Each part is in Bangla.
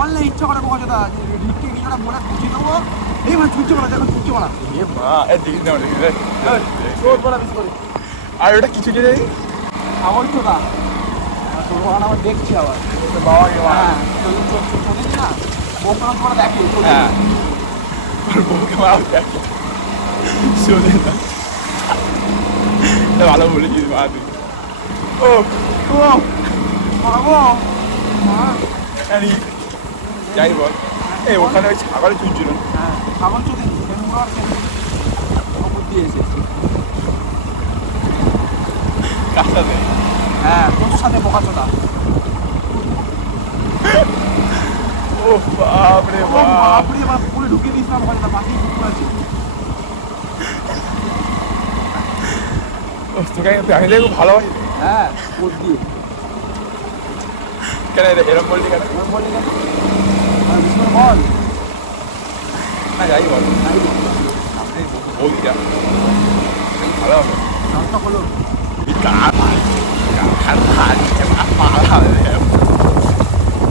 অনলাইন ইচ্ছা করে বোকা চোদা রিককে কিছুটা মনে বুঝিয়ে দেবো এইবার ছুটছে বলা দেখো ছুটছে বলা এ মা এ দেখি না রোদ বলা বেশি করে আর ওটা কিছু যে নেই আমার চোদা তোর ওখানে আমার দেখছি আবার বাবা কে মা হ্যাঁ চোদিস না বোকা তোমরা দেখে হ্যাঁ তোর বউকে মা দেখে শোনে না ভালো বলেছিস মা তুই ও ও বাবু মা আরে যাই বল এই ওখানে ওই ছাগল চুনছিল হ্যাঁ ছাগল চোদে মুড়ার বুদ্ধি এসেছে কার সাথে হ্যাঁ তোর সাথে বোকা চোদা ও বাপরে বাপ বাপরে বাপ পুরো ঢুকে দিয়েছিলাম ওখানে বাকি কুকুর আছে তোকে আমি দেখো ভালোবাসি হ্যাঁ বুদ্ধি কেন এরকম বললি কেন বললি কেন বল না যাই বল আপনি বৌদিটা ভালো হবে নামটা হলো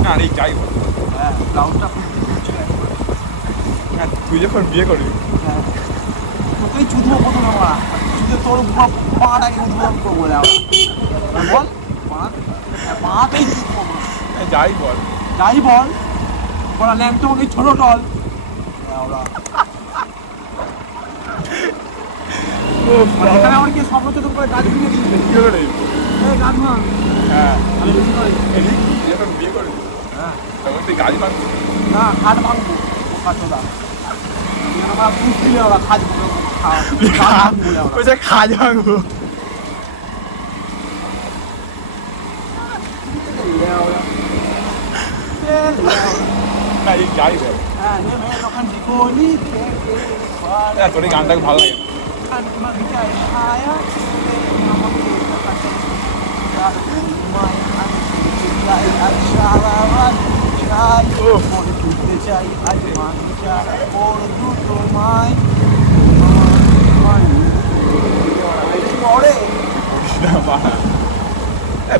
না রে যাই বল হ্যাঁ ব্লাউজটা তুই যখন বিয়ে করবি হ্যাঁ তোকেই চুদবো প্রথমে আমরা চুদে তোর পাটাকে উদ্বোধন করবো বল পাতেই চুদবো যাই বল যাই বল বলা ল্যাংটো আমাকে ছোট টল ওরা এখানে আমার কি স্বপ্ন চোদ্দ করে গাছ ভেঙে দিয়েছে কি হলো রে এই গাছ ভাঙ হ্যাঁ আমি বেশি করে তুই যখন বিয়ে করবি হ্যাঁ তখন তুই গাছ ভাঙবি না খাট ভাঙবো বোকা চোদা আমরা পুষ দিলে ওরা খাট বলে ওই যে খাজ ভাঙবো না এই যাই বল তোর এই গানটা ভালো লাগে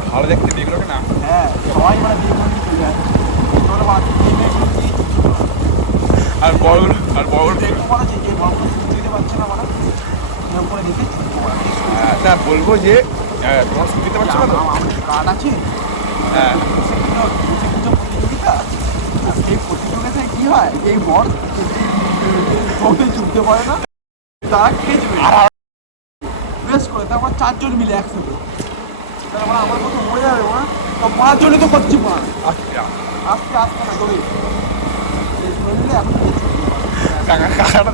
ভালো দেখতে দেখলো না হ্যাঁ সবাই মানে চলে যায় আর বড়গুলো একটু বলা যে বড়গুলো দিতে পারছে না মানে এরকম করে দেখে না বলবো যে তোমার ছুটি দিতে পারছো না তো আমার কার্ড আছে হ্যাঁ প্রতিযোগিতা সেই প্রতিযোগিতায় কি হয় এই বর ওকে চুপতে পারে না তারা খেয়ে যাবে বেশ করে তারপর চারজন মিলে একসাথে তারপর আমার মতো মরে যাবে মা তো পাঁচজনই তো করছি মা আস্তে আস্তে না ধরে মিলে এখন কাকাটা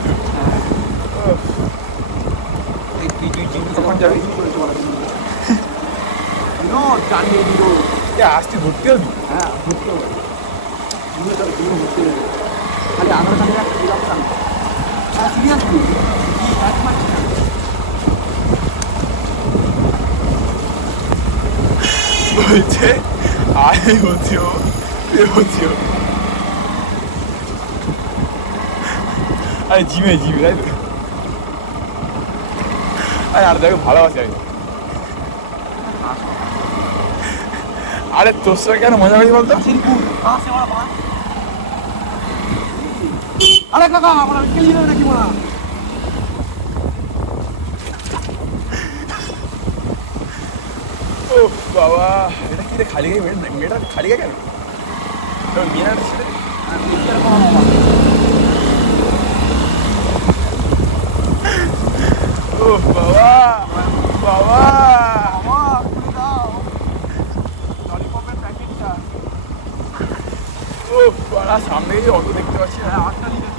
কখন যাবি জানিয়ে দিল আসতে ঘুরতে হবি হ্যাঁ ঘুরতে হবে ঘুরতে হবে খালি আধার কার্ডের একটা দিলাম না হ্যাঁ সিরিয়াস কি এক মাস বলছে আয় হচ্ছেও হচ্ছেও আরে জিমে তাই তো আরে আর দেখো ভালোবাসি আমি আরে তোর সঙ্গে কেন মজা করি বলতো আরে কাকা আমরা খেলি না নাকি বলা ও বাবা এটা কি রে খালি গায়ে মেয়েটা খালি গায়ে কেন মেয়েটা ছেলে ও বাবা বাবা ও বাবা সামনে গিয়ে অত দেখতে পাচ্ছি না আটটা লিটার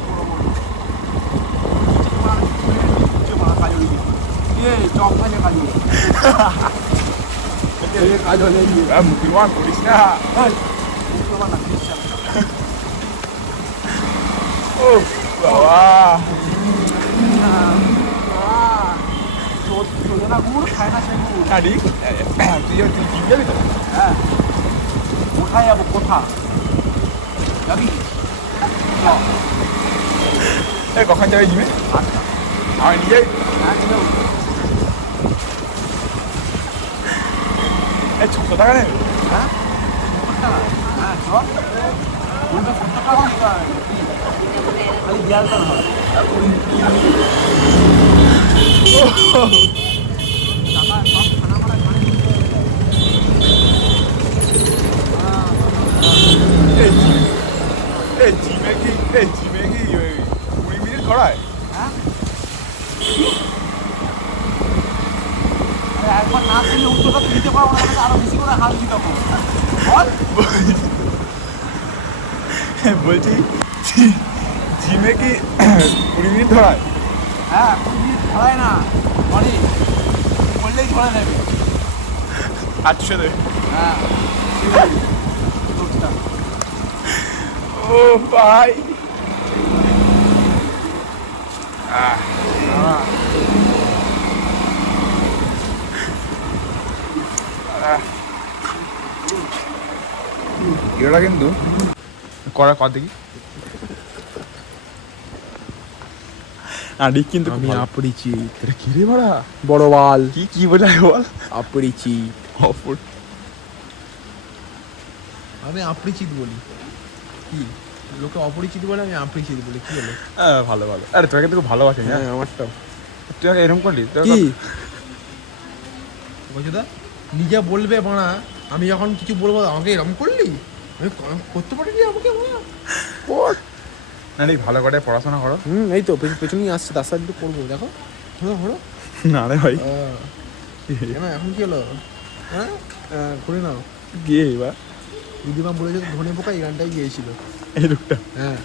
চক ভাজে কালিয়ে কাজ হলে মুসলমান করিস না ও বাবা চলে না গুড় খায় না সে গুড় না ঠিক তুই জিম যাবি তো হ্যাঁ কোথায় যাবো কোথা যাবি কখন যাবি জিমে আচ্ছা আমি নিয়ে যাবি হ্যাঁ ঠিক আছে 600 টাকা নেবে হ্যাঁ হ্যাঁ চল ওইটা 70 টাকা দিতে হবে খালি গ্যাসটা হয় টাকা সব খানা খানা খানি জিমে কি 20 মিনিট ঘোরায়? হ্যাঁ একবার না খেলে উত্তরটা দিতে পারবো না আরো বেশি করে হাল দিতে পারবো বল বলছি জিমে কি 20 মিনিট ধরায়? হ্যাঁ 20 মিনিট ধরায় না অনেক বললেই ধরে নেবে আচ্ছা রে হ্যাঁ লোকটা ও ভাই এরা কিন্তু করা কর দেখি আরে কিন্তু আমি অপরিচিত এটা কি রে বড়া বড় বাল কি বলে বল অপরিচিত অপর আমি অপরিচিত বলি কি লোকে অপরিচিত বলে আমি অপরিচিত বলি কি হলো ভালো ভালো আরে তোকে তো খুব ভালোবাসি না হ্যাঁ আমারটাও তুই আগে এরকম করলি কি বলছো দা নিজে বলবে বানা আমি যখন কিছু বলবো আমাকে এরকম করলি আমি করতে পারিনি আমাকে না রে ভালো করে পড়াশোনা করো এই তো পেছনেই আসছে তার সাথে একটু করবো দেখো হলো হলো না রে ভাই কেন এখন কি হলো হ্যাঁ ঘুরে নাও গিয়ে এবার দিদিমা বলেছে ধনে পোকা এই গানটাই গিয়েছিল এই লোকটা হ্যাঁ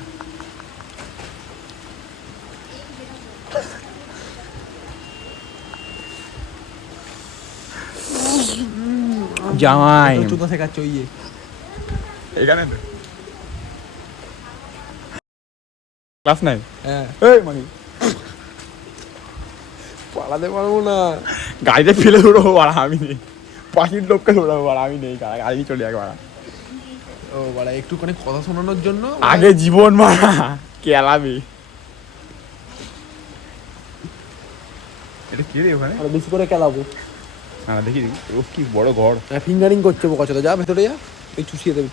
জামাই চোদ্দ শেখাচ্ছে ওই এখানে তো ক্লাস 9 হ্যাঁ এই মানে পালাতে পারবো না গাড়িতে ফেলে দৌড়াবো আর আমি নেই পাখির লোককে দৌড়াবো আর আমি নেই গাড়ি চলে একবার ও বাড়া একটুখানি কথা শোনানোর জন্য আগে জীবন মারা কেলাবি এটা কি রে ওখানে আরো বেশি করে খেলাবো না দেখি ও কি বড় ঘর ফিঙ্গারিং করছে বোকা চলে যা ভেতরে যা এই চুষিয়ে দেবে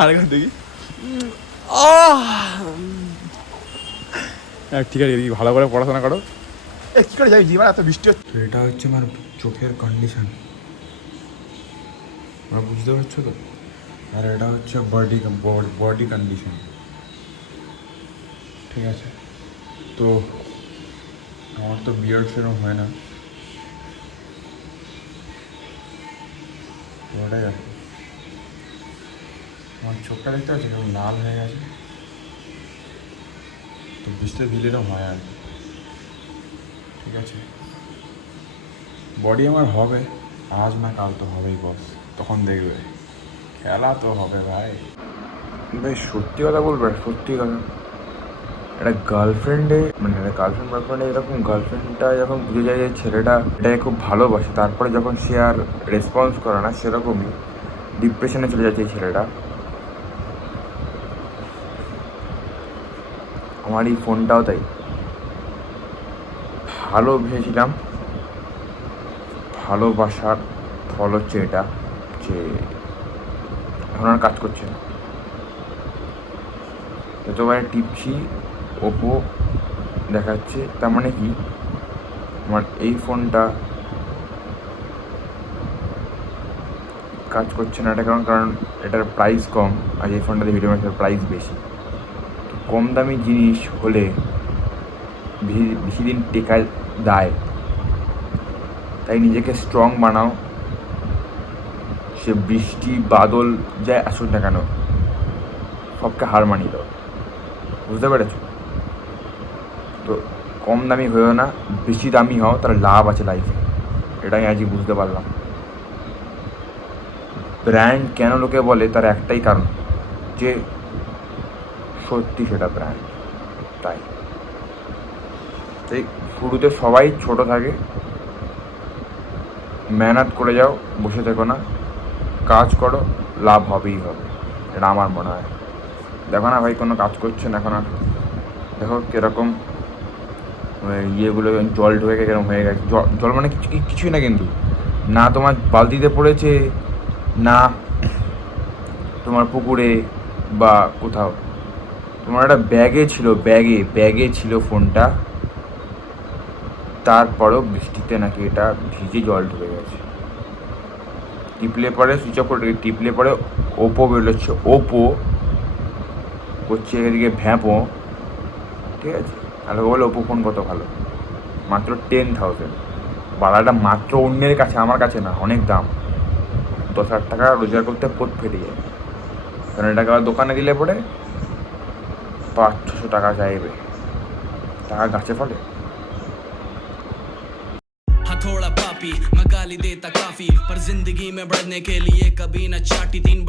আরেকবার দেখি ঠিক আছে দেখি ভালো করে পড়াশোনা করো এ কি করে যাবি জীবন এত বৃষ্টি হচ্ছে এটা হচ্ছে আমার চোখের কন্ডিশন তোমরা বুঝতে পারছো তো আর এটা হচ্ছে বডি কন্ডিশন ঠিক আছে তো আমার তো বিয়ার্ড সেরকম হয় না তো ওটাই আর কি। আমার চোখটা দেখতে পাচ্ছি কেমন লাল হয়ে গেছে তো বৃষ্টি দিলে এরকম হয় আর কি ঠিক আছে বডি আমার হবে আজ না কাল তো হবেই বস তখন দেখবে খেলা তো হবে ভাই ভাই সত্যি কথা বলবে সত্যি কথা একটা গার্লফ্রেন্ডে মানে একটা গার্লফ্রেন্ড বয়ফ্রেন্ডে এরকম গার্লফ্রেন্ডটা যখন বুঝে যায় যে ছেলেটা এটাকে খুব ভালোবাসে তারপরে যখন সে আর রেসপন্স করে না সেরকমই ডিপ্রেশনে চলে যাচ্ছে এই ছেলেটা আমার এই ফোনটাও তাই ভালো ভেবেছিলাম ভালোবাসার ফল হচ্ছে এটা যে এখন আর কাজ করছে না যতবার টিপছি ওপো দেখাচ্ছে তার মানে কি আমার এই ফোনটা কাজ করছে না এটা কারণ এটার প্রাইস কম আর এই ফোনটাতে ভিডিও ম্যাচের প্রাইস বেশি তো কম দামি জিনিস হলে বেশি দিন টেকা দেয় তাই নিজেকে স্ট্রং বানাও সে বৃষ্টি বাদল যায় আসুক না কেন সবকে হার মানিয়ে দাও বুঝতে পেরেছো তো কম দামি হয়েও না বেশি দামি হও তার লাভ আছে লাইফে এটা আমি আজই বুঝতে পারলাম ব্র্যান্ড কেন লোকে বলে তার একটাই কারণ যে সত্যি সেটা ব্র্যান্ড তাই শুরুতে সবাই ছোট থাকে মেহনত করে যাও বসে থেকো না কাজ করো লাভ হবেই হবে এটা আমার মনে হয় দেখো না ভাই কোনো কাজ করছে না এখন আর দেখো কীরকম ইয়েগুলো জল ঢুকে কিরকম হয়ে গেছে জল মানে কিছুই না কিন্তু না তোমার বালতিতে পড়েছে, না তোমার পুকুরে বা কোথাও, তোমার একটা ব্যাগে ছিল, ব্যাগে ছিল ফোনটা। তারপরেও বৃষ্টিতে নাকি এটা ভিজে জল ঢুকে গেছে। টিপলে পরে সুইচ অফ করে টিপলে পরে ওপো বেরোচ্ছে, ওপো করছে এদিকে ভ্যাপো, ঠিক আছে। আর বলে ওপো ফোন কত ভালো, মাত্র 10,000। বাড়াটা মাত্র অন্যের কাছে, আমার কাছে না, অনেক দাম। 10,000 টাকা রোজগার করতে পোত ফেটে যায়, কারণ এটাকে আবার দোকানে দিলে পরে 500-600 টাকা চাইবে, টাকা গাছে ফলে। थोड़ा पापी मैं गाली देता काफी पर जिंदगी में बढ़ने के लिए कभी न चाटी 3